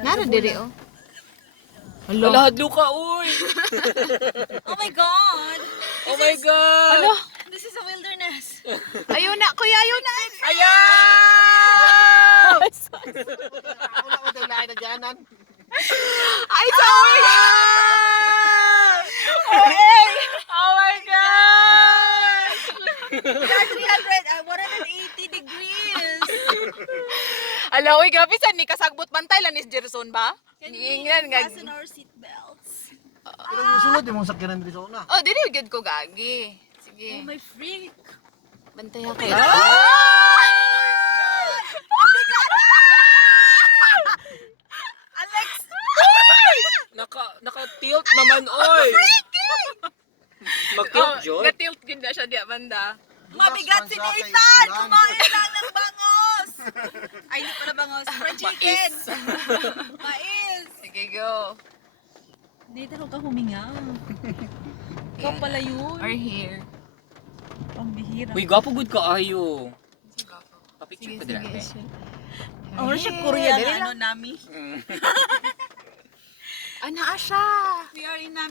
Nara diri oh. Ala, hadlo ka, uy! Oh my God! Oh my God! Ano? This is a wilderness. Ayaw na, kuya, ayaw na. Ayaw! Wala ko tayo lahat nagyanan. Ay, sorry. Oh my God! We are 180 degrees. Ala, uy, grabe sa ni kasagbot bantay lang ni Jerson ba? Can we Giingnan nga. fasten our seatbelts? Pero yung sulod yung mong sakyanan dito sa una. Oh, dili gyud ko gagi. Oh Sige. my freak. Bantay ako. Alex! Naka-tilt naman, oy! Mag-tilt, Joy? Gatilt gyud na siya diya banda. Mabigat si Nathan! Kumain lang ng bangos! Ay, hindi pala bangos. Fried chicken! Mais! Sige, go. Nathan, huwag ka huminga. Ikaw pala yun. Or here. Pambihira. Uy, gwapo good ka ayo. Papicture Sige, ka dira. sige. Oh, siya Korean, Dali ano, Nami. Ana siya. We are in Nami.